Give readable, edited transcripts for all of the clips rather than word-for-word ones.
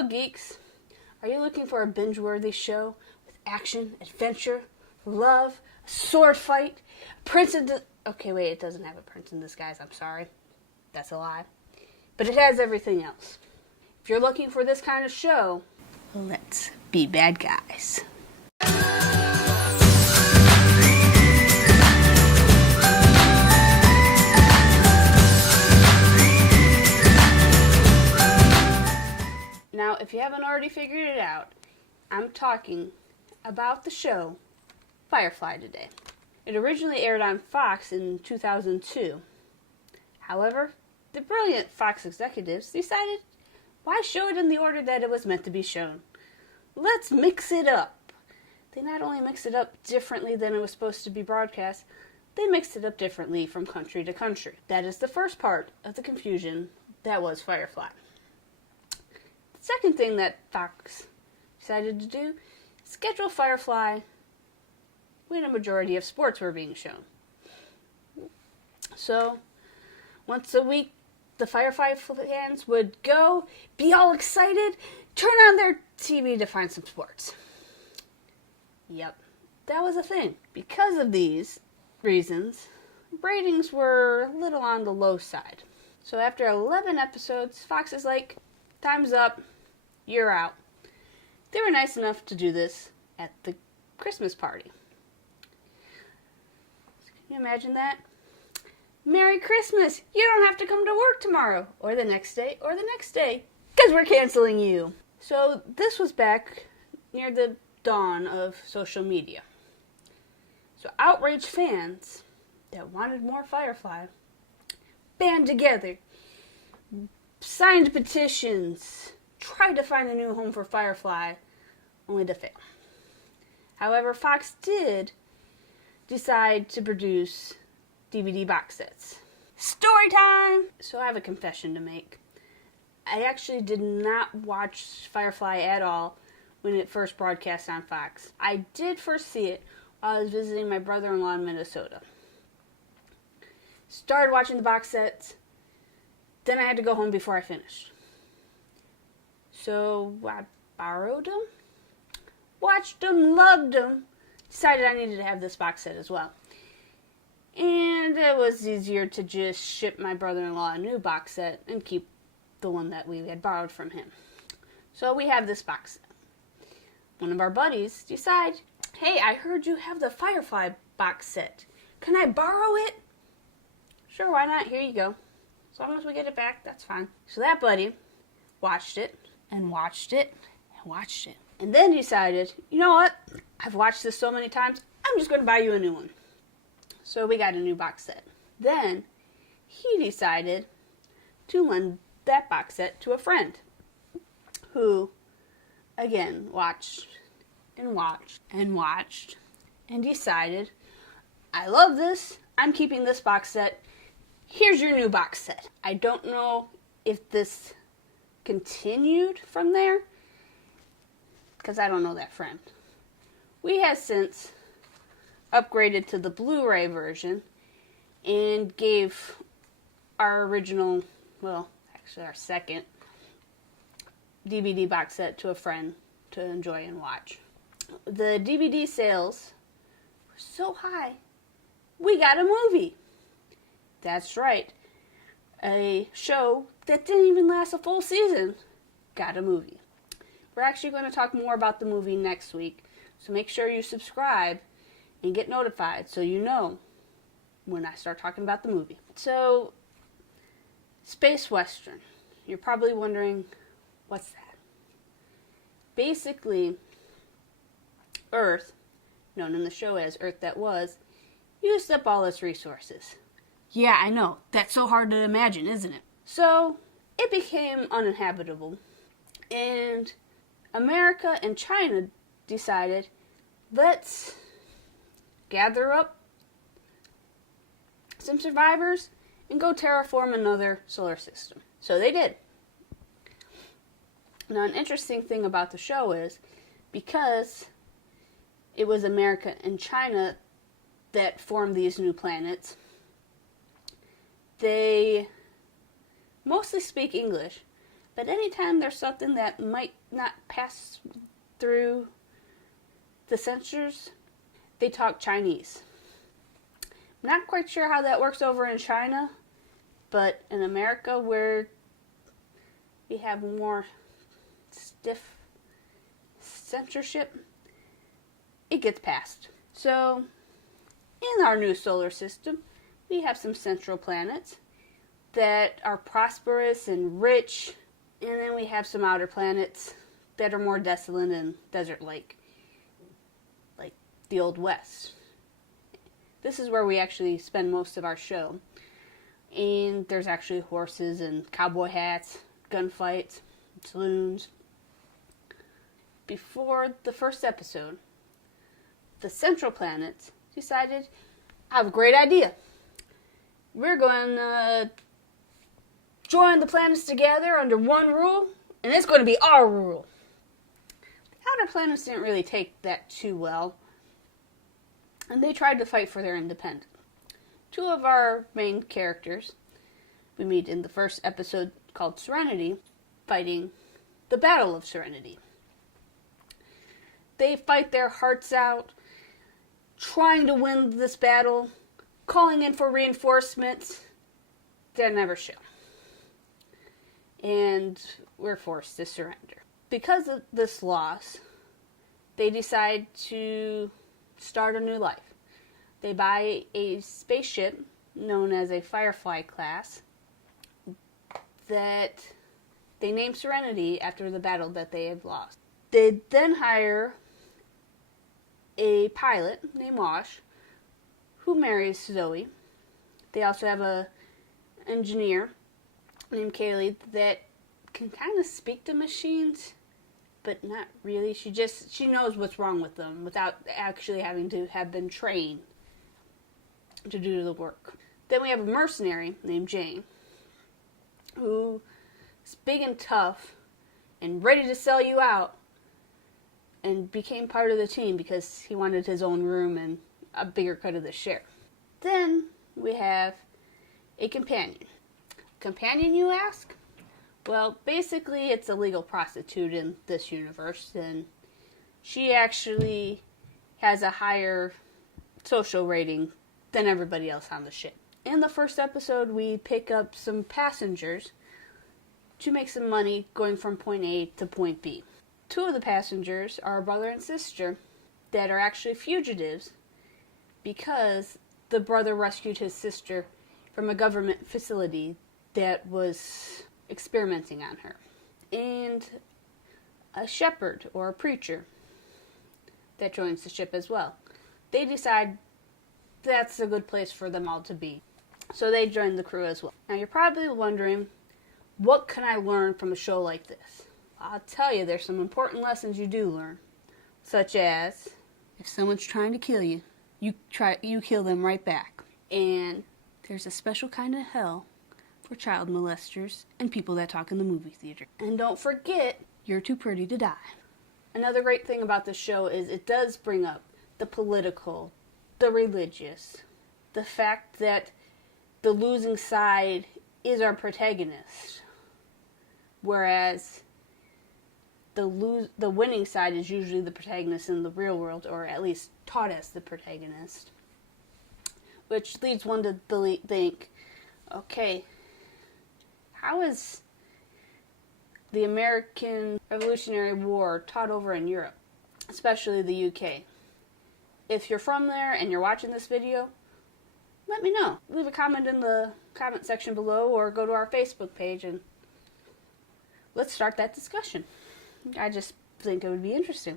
Hello, geeks. Are you looking for a binge-worthy show with action, adventure, love, a sword fight, a prince in okay, wait, it doesn't have a prince in disguise. I'm sorry. That's a lie. But it has everything else. If you're looking for this kind of show, let's be bad guys. Now, if you haven't already figured it out, I'm talking about the show Firefly today. It originally aired on Fox in 2002. However, the brilliant Fox executives decided, why show it in the order that it was meant to be shown? Let's mix it up. They not only mixed it up differently than it was supposed to be broadcast, they mixed it up differently from country to country. That is the first part of the confusion that was Firefly. The second thing that Fox decided to do is schedule Firefly when a majority of sports were being shown. So, once a week, the Firefly fans would go, be all excited, turn on their TV to find some sports. Yep, that was a thing. Because of these reasons, ratings were a little on the low side. So after 11 episodes, Fox is like, time's up, you're out. They were nice enough to do this at the Christmas party. Can you imagine that? Merry Christmas! You don't have to come to work tomorrow, or the next day, or the next day, because we're canceling you. So this was back near the dawn of social media. So outraged fans that wanted more Firefly band together, signed petitions, tried to find a new home for Firefly, only to fail. However, Fox did decide to produce DVD box sets. Story time! So I have a confession to make. I actually did not watch Firefly at all when it first broadcast on Fox. I did first see it while I was visiting my brother-in-law in Minnesota. Started watching the box sets, then I had to go home before I finished. So I borrowed them, watched them, loved them, decided I needed to have this box set as well. And it was easier to just ship my brother-in-law a new box set and keep the one that we had borrowed from him. So we have this box set. One of our buddies decided, hey, I heard you have the Firefly box set. Can I borrow it? Sure, why not? Here you go. As long as we get it back, that's fine. So that buddy watched it, and watched it, and watched it. And then decided, you know what? I've watched this so many times, I'm just going to buy you a new one. So we got a new box set. Then he decided to lend that box set to a friend who, again, watched and watched and watched and decided, I love this. I'm keeping this box set. Here's your new box set. I don't know if this continued from there because I don't know that friend. We have since upgraded to the Blu-ray version and gave our original, well, actually our second DVD box set to a friend to enjoy and watch. The DVD sales were so high, we got a movie. That's right. A show that didn't even last a full season got a movie. We're actually going to talk more about the movie next week, so make sure you subscribe and get notified so you know when I start talking about the movie. So, space western. You're probably wondering, what's that? Basically, Earth, known in the show as Earth That Was, used up all its resources. Yeah, I know. That's so hard to imagine, isn't it? So, it became uninhabitable. And America and China decided, let's gather up some survivors and go terraform another solar system. So they did. Now, an interesting thing about the show is, because it was America and China that formed these new planets, they mostly speak English, But anytime there's something that might not pass through the censors, they talk Chinese. I'm not quite sure how that works over in China, but in America, where we have more stiff censorship, it gets passed. So, in our new solar system, we have some central planets that are prosperous and rich, and then we have some outer planets that are more desolate and desert-like, like the Old West. This is where we actually spend most of our show. And there's actually horses and cowboy hats, gunfights, saloons. Before the first episode, the central planets decided, I have a great idea. We're going to join the planets together under one rule, and it's going to be our rule. The outer planets didn't really take that too well, and they tried to fight for their independence. Two of our main characters we meet in the first episode, called Serenity, fighting the Battle of Serenity. They fight their hearts out, trying to win this battle, calling in for reinforcements. They never show. And we're forced to surrender. Because of this loss, they decide to start a new life. They buy a spaceship known as a Firefly class that they name Serenity after the battle that they have lost. They then hire a pilot named Wash who marries Zoe. They also have an engineer named Kaylee that can kind of speak to machines, but not really. She knows what's wrong with them without actually having to have been trained to do the work. Then we have a mercenary named Jane, who is big and tough and ready to sell you out, and became part of the team because he wanted his own room and a bigger cut of the share. Then we have a companion. Companion, you ask? Well, basically it's a legal prostitute in this universe, and she actually has a higher social rating than everybody else on the ship. In the first episode, we pick up some passengers to make some money going from point A to point B. Two of the passengers are a brother and sister that are actually fugitives because the brother rescued his sister from a government facility that was experimenting on her. And a shepherd or a preacher that joins the ship as well. They decide that's a good place for them all to be. So they join the crew as well. Now you're probably wondering, what can I learn from a show like this? I'll tell you, there's some important lessons you do learn. Such as, if someone's trying to kill you, you kill them right back. And there's a special kind of hell for child molesters and people that talk in the movie theater. And don't forget, you're too pretty to die. Another great thing about this show is it does bring up the political, the religious, the fact that the losing side is our protagonist, whereas the winning side is usually the protagonist in the real world, or at least taught as the protagonist. Which leads one to think, okay, how is the American Revolutionary War taught over in Europe, especially the UK? If you're from there and you're watching this video, let me know. Leave a comment in the comment section below or go to our Facebook page and let's start that discussion. I just think it would be interesting.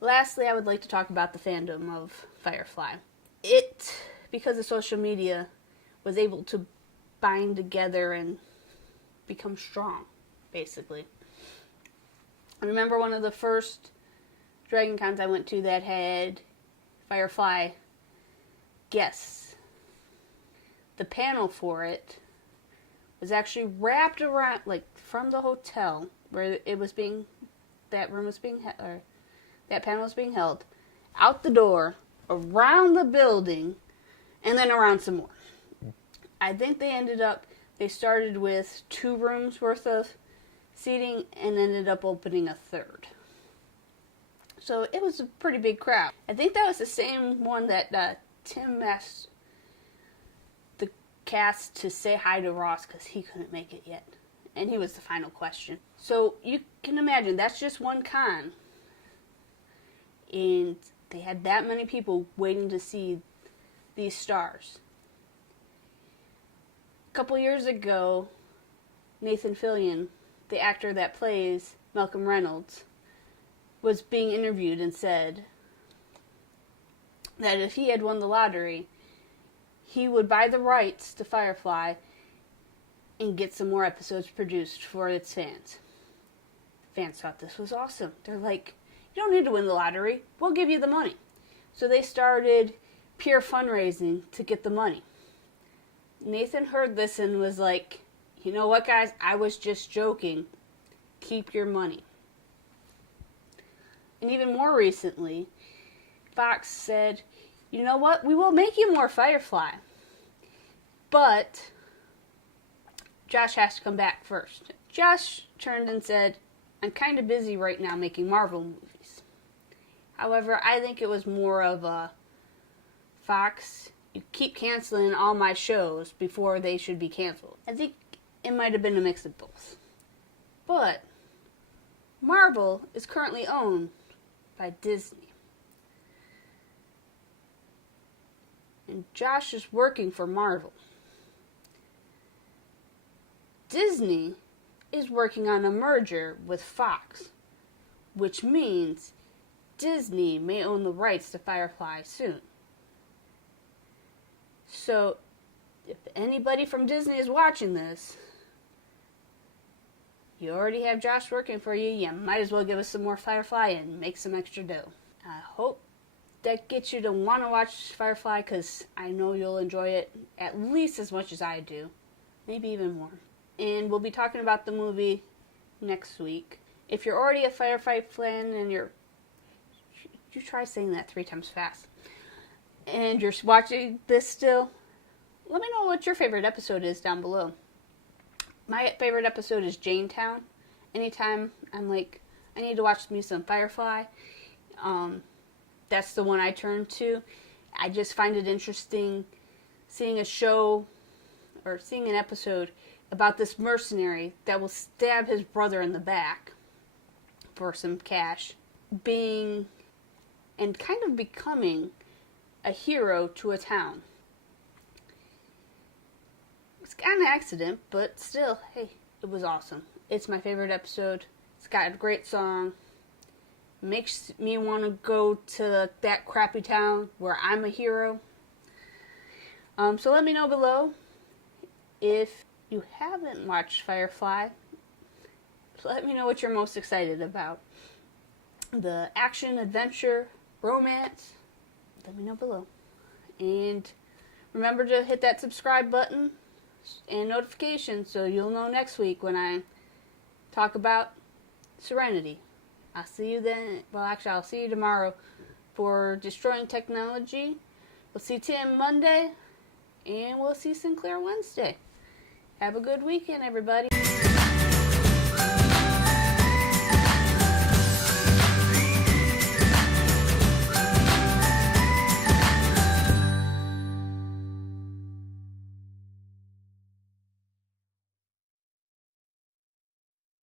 Lastly, I would like to talk about the fandom of Firefly. It, because of social media, was able to bind together and become strong, basically. I remember one of the first Dragon Cons I went to that had Firefly guests. The panel for it was actually wrapped around, like, from the hotel where it was being, that room was being, or that panel was being held, out the door, around the building, and then around some more. I think they started with 2 rooms worth of seating and ended up opening a third. So it was a pretty big crowd. I think that was the same one that Tim asked the cast to say hi to Ross because he couldn't make it yet. And he was the final question. So you can imagine, that's just one con. And they had that many people waiting to see these stars. A couple years ago, Nathan Fillion, the actor that plays Malcolm Reynolds, was being interviewed and said that if he had won the lottery, he would buy the rights to Firefly and get some more episodes produced for its fans. Fans thought this was awesome. They're like, you don't need to win the lottery. We'll give you the money. So they started peer fundraising to get the money. Nathan heard this and was like, you know what, guys? I was just joking. Keep your money. And even more recently, Fox said, you know what? We will make you more Firefly. But Josh has to come back first. Josh turned and said, I'm kind of busy right now making Marvel movies. However, I think it was more of a, Fox, you keep canceling all my shows before they should be canceled. I think it might have been a mix of both. But Marvel is currently owned by Disney. And Josh is working for Marvel. Disney is working on a merger with Fox, which means Disney may own the rights to Firefly soon. So, if anybody from Disney is watching this, you already have Josh working for you. You might as well give us some more Firefly and make some extra dough. I hope that gets you to want to watch Firefly, because I know you'll enjoy it at least as much as I do. Maybe even more. And we'll be talking about the movie next week. If you're already a Firefly fan and you try saying that 3 times fast, and you're watching this still, let me know what your favorite episode is down below. My favorite episode is Janetown. Anytime I'm like, I need to watch me some Firefly, that's the one I turn to. I just find it interesting seeing a show or seeing an episode about this mercenary that will stab his brother in the back for some cash, being and kind of becoming a hero to a town. It's kind of an accident, but still, hey, it was awesome. It's my favorite episode. It's got a great song. Makes me want to go to that crappy town where I'm a hero. So let me know below if you haven't watched Firefly. Let me know what you're most excited about. The action, adventure, romance. Let me know below. And remember to hit that subscribe button and notification so you'll know next week when I talk about Serenity. I'll see you then. Well, actually, I'll see you tomorrow for Destroying Technology. We'll see Tim Monday, and we'll see Sinclair Wednesday. Have a good weekend, everybody.